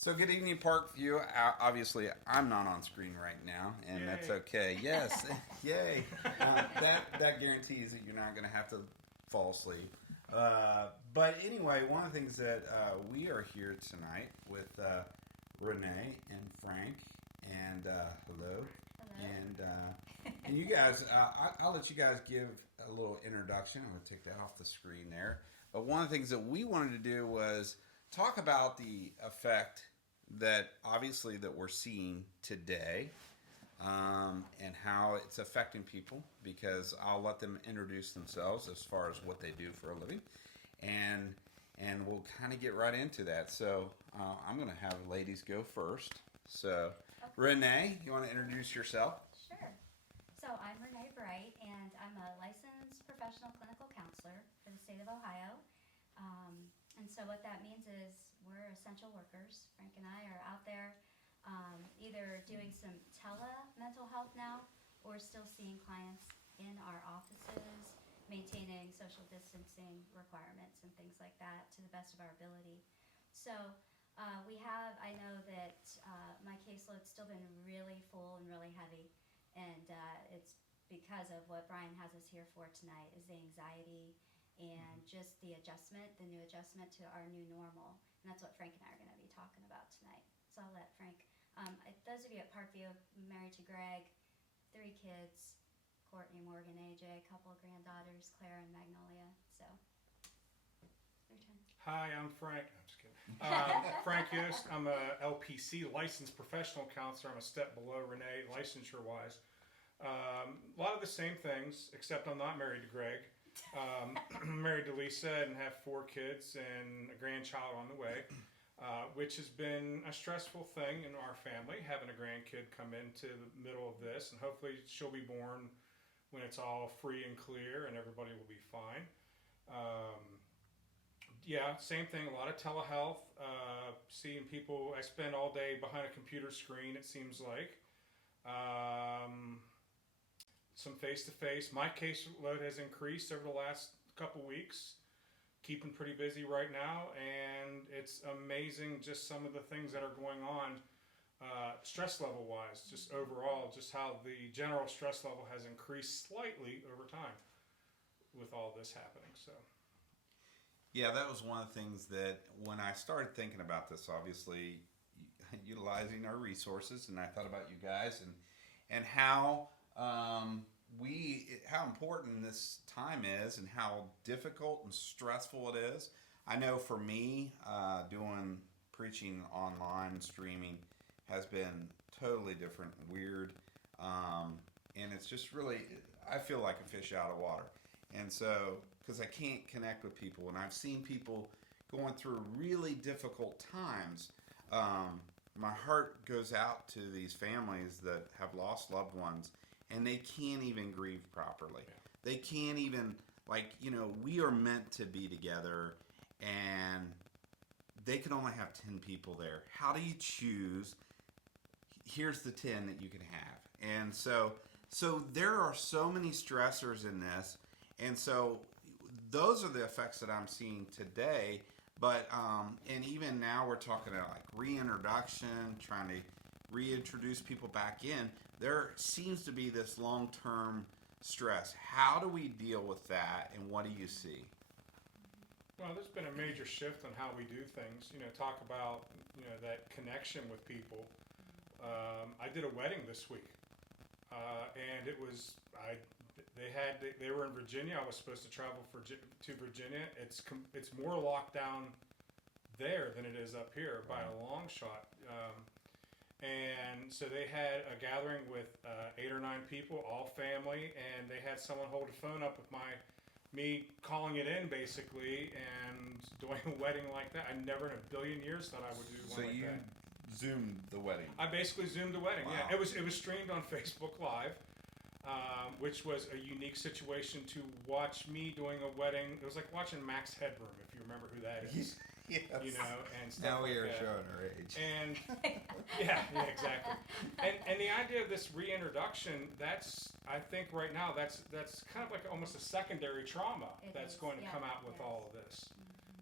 So good evening, Parkview. Obviously, I'm not on screen right now, and that's okay. Yes, yay. That guarantees that you're not going to have to fall asleep. But anyway, one of the things that we are here tonight with Renee and Frank, and hello. And you guys, I'll let you guys give a little introduction. I'm going to take that off the screen there. But one of the things that we wanted to do was talk about the effect that obviously that we're seeing today, and how it's affecting people, because I'll let them introduce themselves as far as what they do for a living, and we'll kind of get right into that. So I'm going to have ladies go first. So Okay. Renee, you want to introduce yourself? Sure. So I'm Renee Bright, and I'm a licensed professional clinical counselor for the state of Ohio. And so what that means is we're essential workers. Frank and I are out there either doing some tele-mental health now, or still seeing clients in our offices, maintaining social distancing requirements and things like that to the best of our ability. So I know that my caseload's still been really full and really heavy, and it's because of what Brian has us here for tonight, is the anxiety and just the new adjustment to our new normal. And that's what Frank and I are going to be talking about tonight. So I'll let Frank, those of you at Parkview, married to Greg, 3 kids, Courtney, Morgan, AJ, a couple of granddaughters, Claire and Magnolia. So, your turn. Hi, I'm Frank. No, I'm just kidding. Frank Yost. I'm a LPC, licensed professional counselor. I'm a step below Renee, licensure-wise. A lot of the same things, except I'm not married to Greg. I'm married to Lisa and have 4 kids and a grandchild on the way, which has been a stressful thing in our family, having a grandkid come into the middle of this, and hopefully she'll be born when it's all free and clear and everybody will be fine. Yeah, same thing, a lot of telehealth, seeing people. I spend all day behind a computer screen, it seems like. Some face-to-face. My caseload has increased over the last couple weeks. Keeping pretty busy right now, and it's amazing just some of the things that are going on, stress level-wise, just overall, just how the general stress level has increased slightly over time with all this happening. So. Yeah, that was one of the things that when I started thinking about this, obviously utilizing our resources, and I thought about you guys and how how important this time is, and how difficult and stressful it is. I know for me, doing preaching online, streaming, has been totally different, weird, and it's just really, I feel like a fish out of water. And so, because I can't connect with people, and I've seen people going through really difficult times, my heart goes out to these families that have lost loved ones, and they can't even grieve properly. Yeah. They can't even, we are meant to be together, and they can only have 10 people there. How do you choose? Here's the 10 that you can have. And so there are so many stressors in this, and so those are the effects that I'm seeing today. But and even now we're talking about like reintroduction, trying to reintroduce people back in. There seems to be this long-term stress. How do we deal with that, and what do you see? Well, there's been a major shift on how we do things. Talk about that connection with people. I did a wedding this week, and it was they were in Virginia. I was supposed to travel to Virginia. It's more locked down there than it is up here by a long shot. And so they had a gathering with 8 or 9 people, all family, and they had someone hold a phone up with me calling it in basically, and doing a wedding like that. I never in a billion years thought I would do one like that. So you Zoomed the wedding? I basically Zoomed the wedding. Wow. Yeah, it was streamed on Facebook Live, which was a unique situation to watch me doing a wedding. It was like watching Max Headroom, if you remember who that is. Yes. And stuff Now we like are that. showing our age. And yeah, exactly. And the idea of this reintroduction, I think right now that's kind of like almost a secondary trauma It that's is, going to yeah, come out with yes. all of this.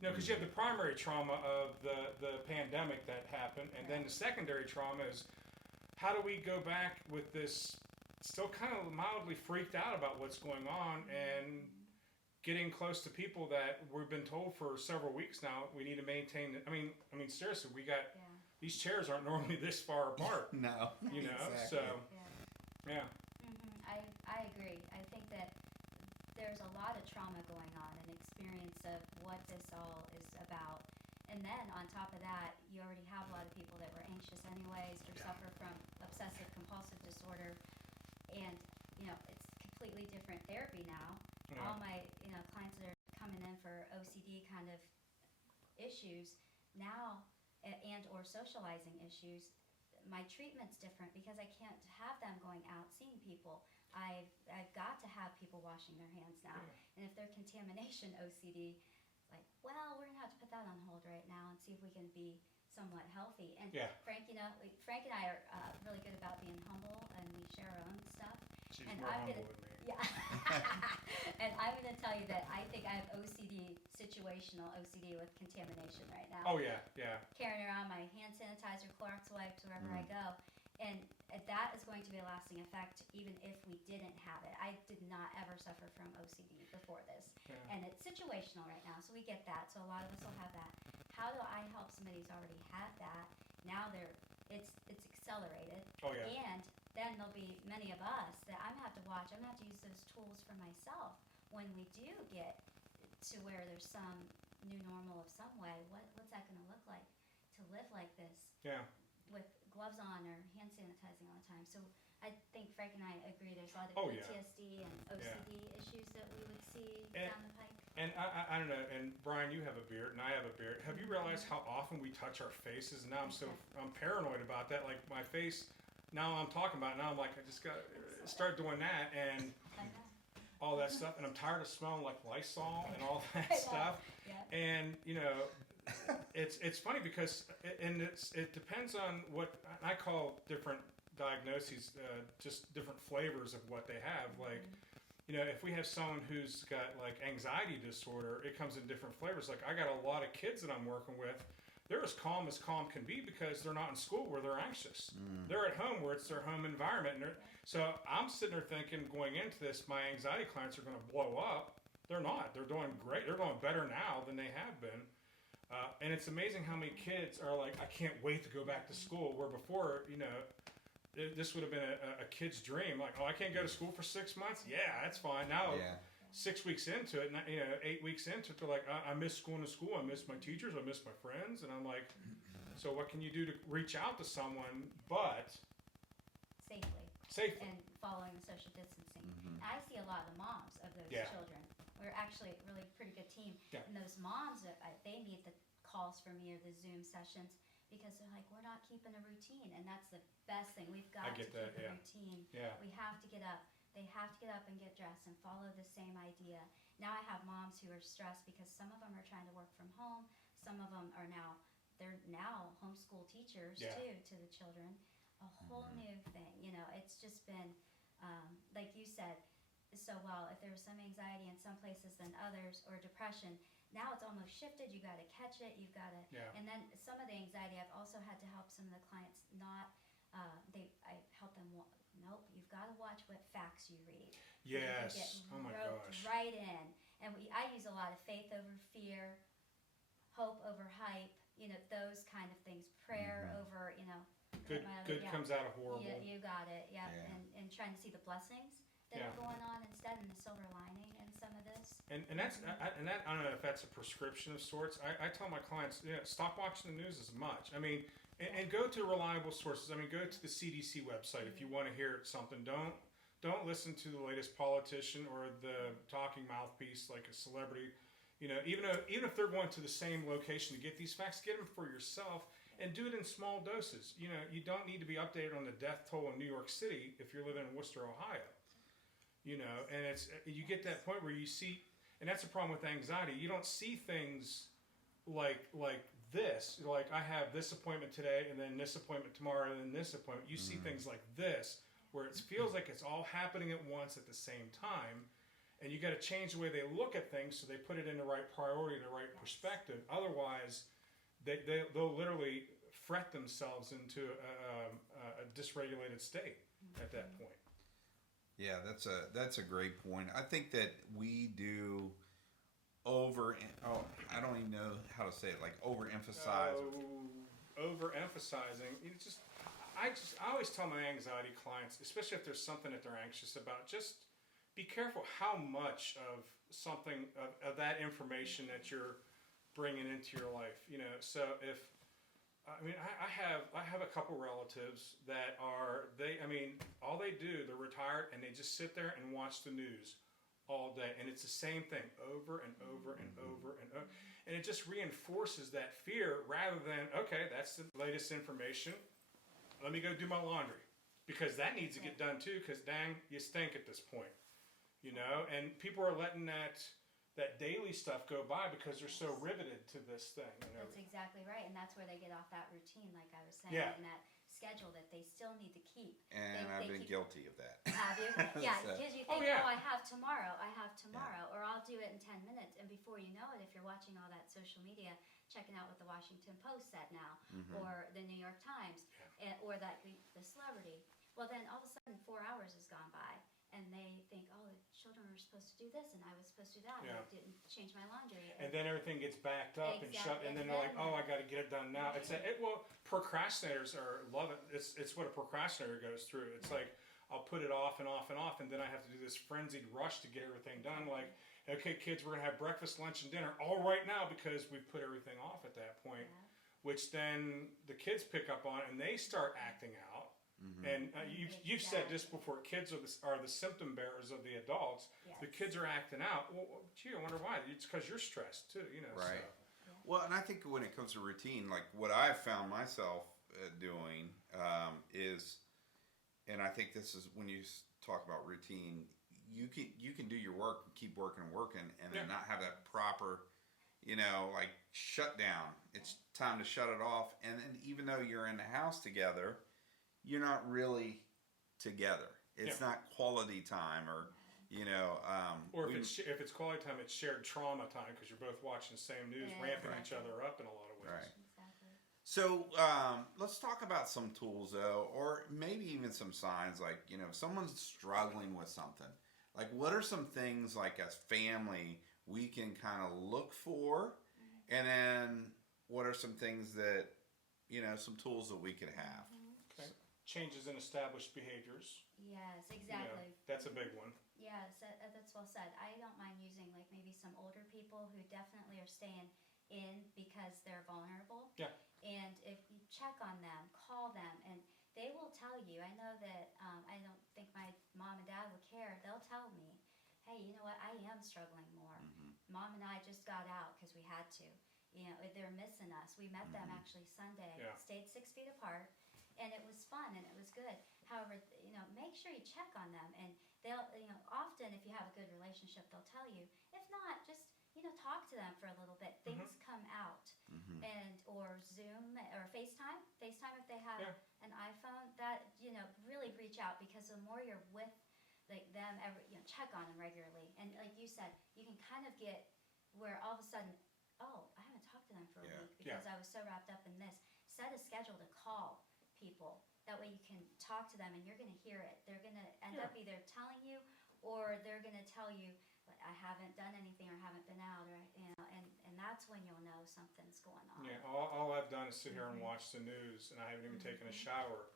because you have the primary trauma of the pandemic that happened, and then the secondary trauma is how do we go back with this still kind of mildly freaked out about what's going on and getting close to people that we've been told for several weeks now we need to maintain. I mean, seriously, we got these chairs aren't normally this far apart. No, Exactly. So yeah. I agree. I think that there's a lot of trauma going on, an experience of what this all is about. And then on top of that, you already have a lot of people that were anxious anyways or suffer from obsessive compulsive disorder. And, it's completely different therapy now. Yeah. All my, clients that are coming in for OCD kind of issues now and or socializing issues, my treatment's different because I can't have them going out seeing people. I've got to have people washing their hands now. And if they're contamination OCD, it's like, well, we're gonna have to put that on hold right now and see if we can be somewhat healthy. And Frank, Frank and I are really good about being humble, and we share our own stuff. She's more humble than me. Yeah. And I'm gonna tell you that I think I have OCD, situational OCD with contamination right now. Oh yeah. Carrying around my hand sanitizer, Clorox wipes wherever I go. And that is going to be a lasting effect even if we didn't have it. I did not ever suffer from OCD before this. And it's situational right now, so we get that. So a lot of us will have that. How do I help somebody who's already had that? Now it's accelerated. Oh yeah. And then there'll be many of us that I'm gonna have to watch. I'm gonna have to use those tools for myself when we do get to where there's some new normal of some way. What's that gonna look like to live like this? Yeah. With gloves on or hand sanitizing all the time. So I think Frank and I agree there's a lot of PTSD and OCD issues that we would see down the pike. And I don't know, and Brian, you have a beard and I have a beard. Have you realized how often we touch our faces? And now I'm paranoid about that. Like my face, now I'm talking about it, now I'm like, I just got to start doing that and all that stuff. And I'm tired of smelling like Lysol and all that stuff. Yeah. And, it's funny because it depends on what I call different diagnoses, just different flavors of what they have. Like, if we have someone who's got like anxiety disorder, it comes in different flavors. Like I got a lot of kids that I'm working with. They're as calm can be because they're not in school where they're anxious. They're at home where it's their home environment. So I'm sitting there thinking going into this, my anxiety clients are going to blow up. They're not. They're doing great. They're doing better now than they have been. And it's amazing how many kids are like, I can't wait to go back to school. Where before, this would have been a kid's dream. Like, oh, I can't go to school for 6 months? Yeah, that's fine. Now, 6 weeks into it, 8 weeks into it, they're like, I miss going to school. I miss my teachers. I miss my friends. And I'm like, so what can you do to reach out to someone but safely? And following the social distancing. And I see a lot of the moms of those children. We're actually a really pretty good team. Yeah. And those moms, they need the calls from me or the Zoom sessions because they're like, we're not keeping a routine. And that's the best thing. We've got to keep a routine. Yeah. We have to get up. They have to get up and get dressed and follow the same idea. Now I have moms who are stressed because some of them are trying to work from home. Some of them they're now homeschool teachers too to the children. A whole new thing. It's just been, like you said, so well, if there was some anxiety in some places than others or depression, now it's almost shifted. You got to catch it. You've got to, and then some of the anxiety, I've also had to help some of the clients not, I help them, nope, you've got to watch what facts you read. Yes. You oh my gosh. Right in. And I use a lot of faith over fear, hope over hype, those kind of things, prayer over, Good comes out of horrible. You got it. Yeah. And trying to see the blessings that are going on instead, and the silver lining in some of this. And that's I don't know if that's a prescription of sorts. I tell my clients, stop watching the news as much. I mean, and go to reliable sources. I mean, go to the CDC website if you want to hear something. Don't listen to the latest politician or the talking mouthpiece like a celebrity. Even if they're going to the same location to get these facts, get them for yourself. And do it in small doses. You don't need to be updated on the death toll in New York City if you're living in Worcester, Ohio. And you get that point where you see, and that's the problem with anxiety. You don't see things like this. Like I have this appointment today, and then this appointment tomorrow, and then this appointment. You see things like this, where it feels like it's all happening at once at the same time, And you got to change the way they look at things so they put it in the right priority, in the right perspective. Otherwise, they'll literally fret themselves into a dysregulated state at that point. Yeah, that's a great point. I think that we do I don't even know how to say it, like overemphasize. Overemphasizing. I always tell my anxiety clients, especially if there's something that they're anxious about, just be careful how much of something of that information that you're bringing into your life. So if I have a couple relatives that all they do, they're retired and they just sit there and watch the news all day, and it's the same thing over and over and over and over, and it just reinforces that fear rather than, okay, that's the latest information, let me go do my laundry, because that needs to get done too, because dang, you stink at this point, and people are letting that daily stuff go by because they're so riveted to this thing. That's exactly right, and that's where they get off that routine, like I was saying, and that schedule that they still need to keep. And I've been guilty of that. Have you? Yeah, because you think, I have tomorrow, or I'll do it in 10 minutes, and before you know it, if you're watching all that social media, checking out what the Washington Post said now, or the New York Times, or the celebrity, well then all of a sudden 4 hours has gone by, and they think, oh, the children were supposed to do this, and I was supposed to do that, and I didn't change my laundry. And then everything gets backed up and shut, and then they're like, oh, I got to get it done now. Procrastinators love it. It's what a procrastinator goes through. It's like, I'll put it off and off and off, and then I have to do this frenzied rush to get everything done. Like, okay, kids, we're going to have breakfast, lunch, and dinner all right now because we've put everything off at that point, which then the kids pick up on, and they start acting out. And you've said this before, kids are the symptom bearers of the adults. The kids are acting out. Well, gee, I wonder why. It's because you're stressed too, Right. So. Well, and I think when it comes to routine, like what I've found myself doing is, and I think this is when you talk about routine, you can do your work, keep working and working, and then not have that proper, like shut down. It's time to shut it off. And then even though you're in the house together, you're not really together. It's not quality time, or or if it's quality time, it's shared trauma time because you're both watching the same news, ramping each other up in a lot of ways. Right. Exactly. So let's talk about some tools, though, or maybe even some signs. Like, if someone's struggling with something, like what are some things like as family we can kind of look for, and then what are some things that some tools that we could have. Changes in established behaviors. Yes, exactly. That's a big one. Yes, that's well said. I don't mind using like maybe some older people who definitely are staying in because they're vulnerable. Yeah. And if you check on them, call them, and they will tell you. I know that I don't think my mom and dad would care. They'll tell me, hey, you know what? I am struggling more. Mom and I just got out because we had to. They're missing us. We met them actually Sunday. Stayed 6 feet apart. And it was fun and it was good. However, make sure you check on them, and they'll, often if you have a good relationship, they'll tell you. If not, just, talk to them for a little bit. Things come out, or Zoom or FaceTime if they have an iPhone. That really reach out, because the more you're with them, check on them regularly, and like you said, you can kind of get where all of a sudden, oh, I haven't talked to them for a week because I was so wrapped up in this. Set a schedule to call people. That way you can talk to them and you're going to hear it. They're going to end up either telling you, or they're going to tell you, I haven't done anything or haven't been out, or and that's when you'll know something's going on. Yeah, all I've done is sit here and watch the news, and I haven't even taken a shower.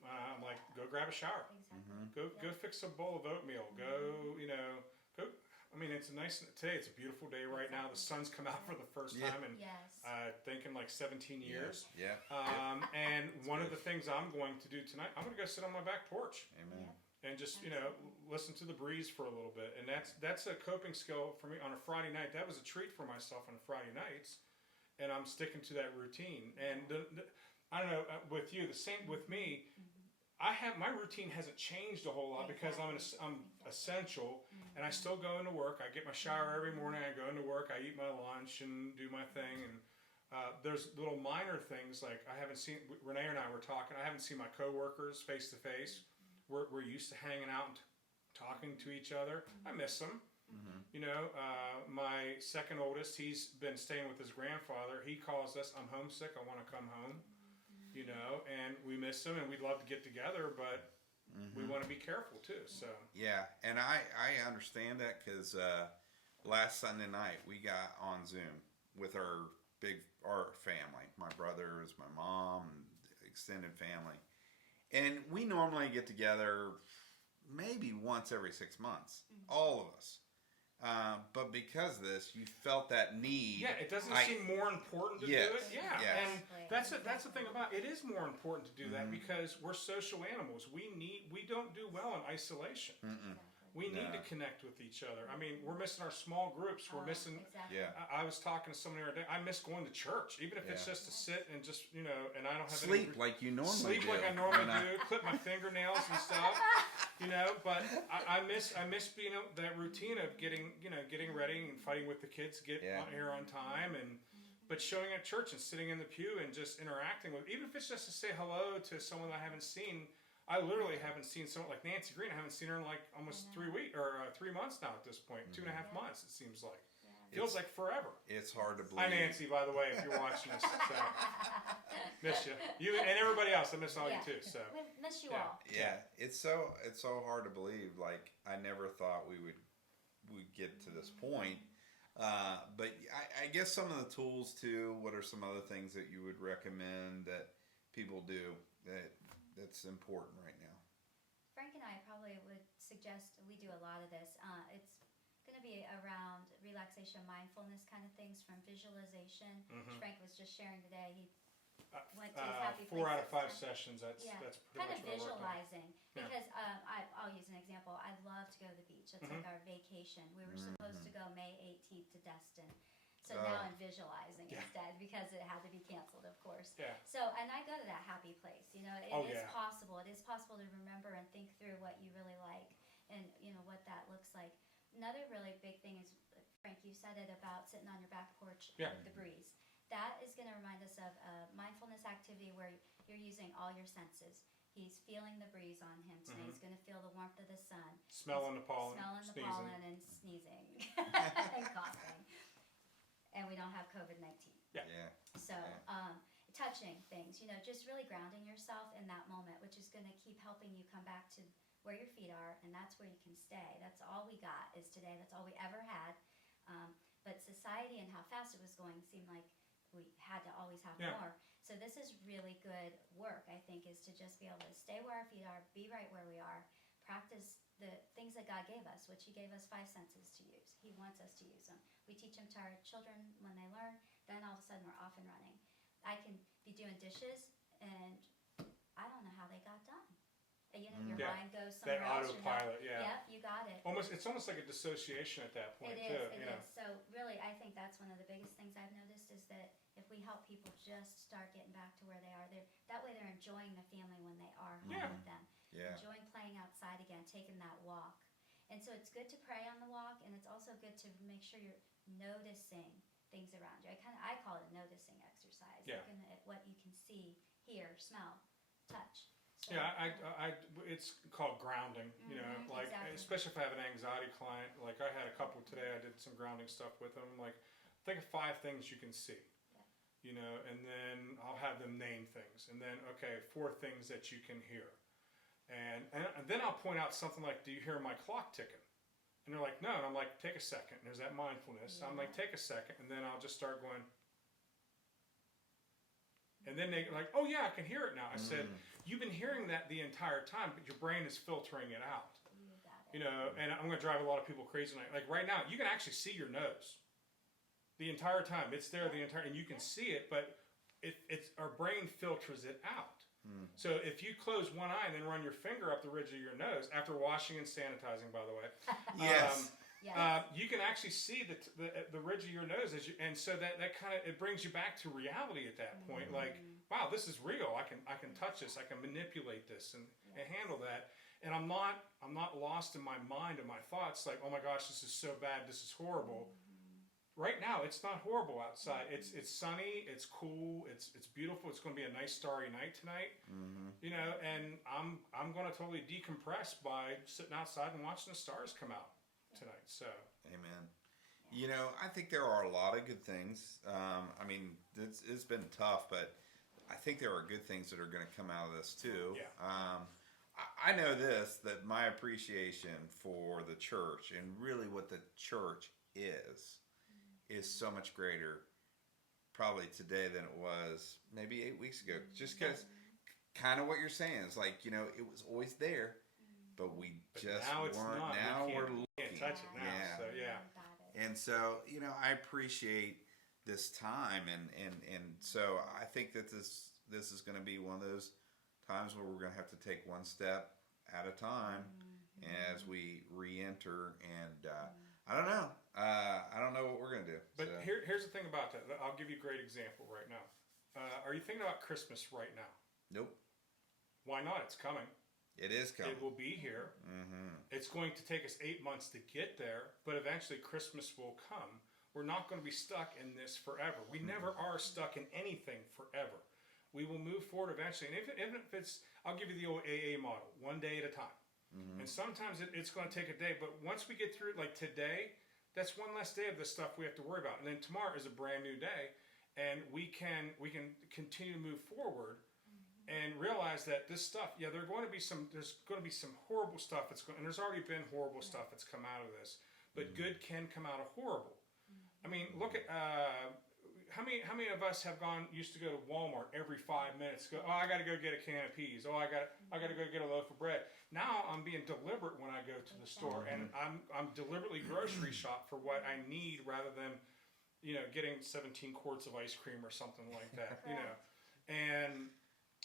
I'm like, go grab a shower. Exactly. Go fix a bowl of oatmeal. Go. I mean, it's nice today. It's a beautiful day right now. The sun's come out for the first time in thinking like 17 years. Yeah. And one of the things I'm going to do tonight, I'm going to go sit on my back porch. Amen. And just listen to the breeze for a little bit. And that's a coping skill for me on a Friday night. That was a treat for myself on Friday nights, and I'm sticking to that routine. And I don't know with you, the same with me. My routine hasn't changed a whole lot because I'm essential, and I still go into work. I get my shower every morning. I go into work. I eat my lunch and do my thing. And there's little minor things like I haven't seen. Renee and I were talking. I haven't seen my coworkers face to face. We're used to hanging out and talking to each other. I miss them. You know, my second oldest, he's been staying with his grandfather. He calls us, I'm homesick, I want to come home. You know, and we miss him, and we'd love to get together, but we want to be careful too. So yeah, and I understand that because last Sunday night we got on Zoom with our family, my brothers, my mom, and extended family, and we normally get together maybe once every 6 months, all of us. But because of this, you felt that need. Yeah, it doesn't seem more important to do it. Yeah, yes. and that's the thing about it. It is more important to do that because we're social animals. We don't do well in isolation. We need to connect with each other. I mean, we're missing our small groups. We're missing. Exactly. Yeah. I was talking to someone the other day. I miss going to church, even if it's just to sit and just and I don't have sleep like you normally sleep do. like I normally do. Clip my fingernails and stuff. But I miss being that routine of getting ready and fighting with the kids, get here on time, but showing at church and sitting in the pew and just interacting with, even if it's just to say hello to someone that I haven't seen. I literally haven't seen someone like Nancy Green. I haven't seen her in like almost 3 weeks or 3 months now at this point. 2.5 months, it seems like. Feels like forever. It's hard to believe. Hi, Nancy, by the way, if you're watching this. So. Miss you. You and everybody else. I miss all you too. So. We miss you all. Yeah, it's so hard to believe. Like I never thought we'd get to this point. But I guess some of the tools too. What are some other things that you would recommend that people do that's important right now? Frank and I probably would suggest we do a lot of this. It's going to be around relaxation, mindfulness kind of things, from visualization, which Frank was just sharing today. He went to his happy place. 4 out of 5 sessions. That's pretty kind much of visualizing. Yeah. Because I'll use an example. I love to go to the beach. It's like our vacation. We were supposed to go May 18th to Destin. So now I'm visualizing instead because it had to be canceled, of course. Yeah. So, and I go to that happy place. It is possible. It is possible to remember and think through what you really like and, what that looks like. Another really big thing is, Frank, you said it about sitting on your back porch with the breeze. That is going to remind us of a mindfulness activity where you're using all your senses. He's feeling the breeze on him today. He's going to feel the warmth of the sun. Smelling the pollen. Smelling the sneezing. pollen and sneezing and coughing. And we don't have COVID-19. Yeah. So, touching things, just really grounding yourself in that moment, which is going to keep helping you come back to where your feet are, and that's where you can stay. That's all we got is today. That's all we ever had. But society and how fast it was going seemed like we had to always have more. So this is really good work, I think, is to just be able to stay where our feet are, be right where we are, practice the things that God gave us, which He gave us 5 senses to use. He wants us to use them. We teach them to our children when they learn, then all of a sudden we're off and running. I can be doing dishes, and I don't know how they got done. Your mind goes somewhere that else. autopilot, Yep, you got it. It's almost like a dissociation at that point, It too. is. So really, I think that's one of the biggest things I've noticed is that if we help people just start getting back to where they are, that way they're enjoying the family when they are home with them. Yeah. Enjoying playing outside again, taking that walk. And so it's good to pray on the walk, and it's also good to make sure you're noticing things around you. I call it a noticing exercise. Yeah. Looking at what you can see, hear, smell, touch. So, it's called grounding. Exactly. Especially if I have an anxiety client. Like I had a couple today. I did some grounding stuff with them. Like, think of 5 things you can see. And then I'll have them name things, and then 4 things that you can hear, and then I'll point out something like, "Do you hear my clock ticking?" And they're like, "No," and I'm like, "Take a second." And there's that mindfulness. I'm like, "Take a second," and then I'll just start going. And then they're like, "Oh yeah, I can hear it now." I said, "You've been hearing that the entire time, but your brain is filtering it out." You got it. And I'm going to drive a lot of people crazy. Like right now, you can actually see your nose the entire time. It's there and you can see it, but it's our brain filters it out. So if you close one eye and then run your finger up the ridge of your nose after washing and sanitizing, by the way, Yes. you can actually see the ridge of your nose and so that kind of it brings you back to reality at that point. Like, wow, this is real. I can touch this. I can manipulate this and handle that. And I'm not lost in my mind and my thoughts. Like, oh my gosh, this is so bad. This is horrible. Right now, it's not horrible outside. It's sunny. It's cool. It's beautiful. It's going to be a nice starry night tonight. And I'm going to totally decompress by sitting outside and watching the stars come out tonight. So Amen. You know, I think there are a lot of good things. I mean, it's been tough, but I think there are good things that are going to come out of this too. Yeah. I know this, that my appreciation for the church and really what the church is so much greater probably today than it was maybe 8 weeks ago. Just because kind of what you're saying is like, you know, it was always there, but we just now it's weren't. not. Now we're We looking. can't touch it now. Yeah. So yeah. And so, you know, I appreciate this time, and so I think that this is going to be one of those times where we're going to have to take one step at a time as we re-enter. And I don't know. I don't know what we're going to do. But so. here's the thing about that. I'll give you a great example right now. Are you thinking about Christmas right now? Nope. Why not? It's coming. It is coming. It will be here. Mm-hmm. It's going to take us 8 months to get there, but eventually Christmas will come. We're not going to be stuck in this forever. We never are stuck in anything forever. We will move forward eventually. And even if it's, I'll give you the old AA model, one day at a time. Mm-hmm. And sometimes it's going to take a day, but once we get through, like today, that's one less day of the stuff we have to worry about. And then tomorrow is a brand new day, and we can continue to move forward. And realize that this stuff, yeah, there's going to be some horrible stuff and there's already been horrible stuff that's come out of this, but good can come out of horrible. I mean, look at how many of us used to go to Walmart every 5 minutes? Go, oh, I got to go get a can of peas. Oh, I got to go get a loaf of bread. Now I'm being deliberate when I go to the store, and I'm deliberately grocery shop for what I need rather than, you know, getting 17 quarts of ice cream or something like that. You know, and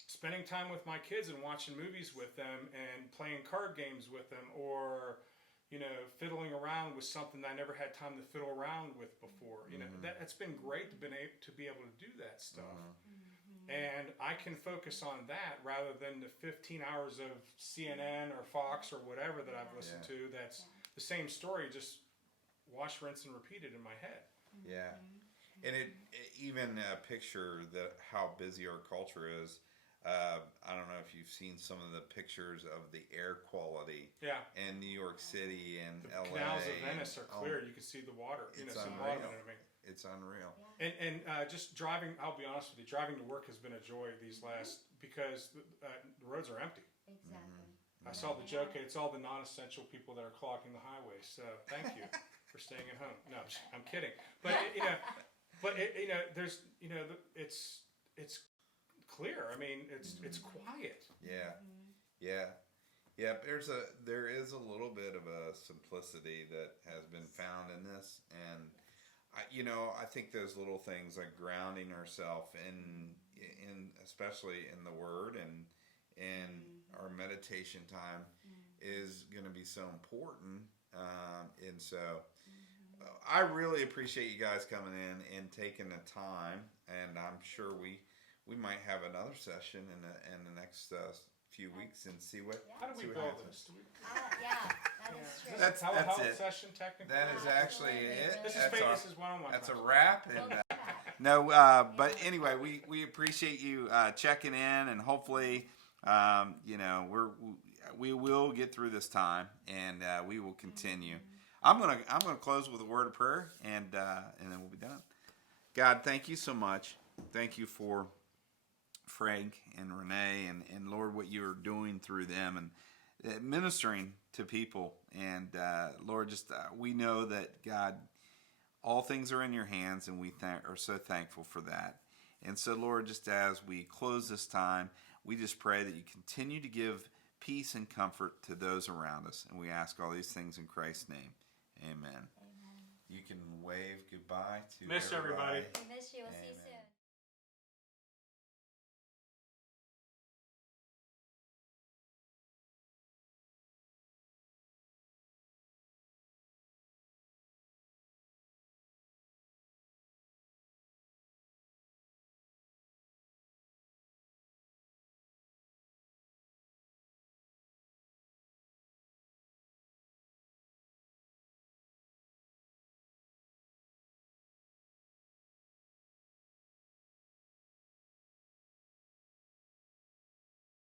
spending time with my kids and watching movies with them and playing card games with them, or, you know, fiddling around with something I never had time to fiddle around with before. You know, that's been great to be able to do that stuff. And I can focus on that rather than the 15 hours of CNN or Fox or whatever that I've listened to. That's the same story, just wash, rinse, and repeat it in my head. Yeah. And it even picture how busy our culture is. I don't know if you've seen some of the pictures of the air quality in New York City and The LA. canals of Venice are clear. You can see the water. You know, some water. I mean. It's unreal. And just driving, I'll be honest with you, driving to work has been a joy these last, because the roads are empty. Exactly. I saw the joke, it's all the non-essential people that are clogging the highway. So thank you for staying at home. No, I'm kidding. But there's, it's clear. I mean, it's quiet. Yeah. Yeah. There is a little bit of a simplicity that has been found in this, and I think those little things like grounding ourselves in especially in the Word and our meditation time is going to be so important. And so I really appreciate you guys coming in and taking the time, and I'm sure we might have another session in the next few weeks and see what. How do we build this? That is true. That's it. Session technically. That is actually it. This is one-on-one. That's a wrap. And but anyway, we appreciate you checking in, and hopefully, we will get through this time, and we will continue. I'm gonna close with a word of prayer, and then we'll be done. God, thank you so much. Thank you for Frank and Renee, and Lord, what you are doing through them and ministering to people. And Lord, just we know that, God, all things are in your hands, and we are so thankful for that. And so, Lord, just as we close this time, we just pray that you continue to give peace and comfort to those around us. And we ask all these things in Christ's name. Amen. You can wave goodbye to Miss everybody. We miss you. We'll see you soon.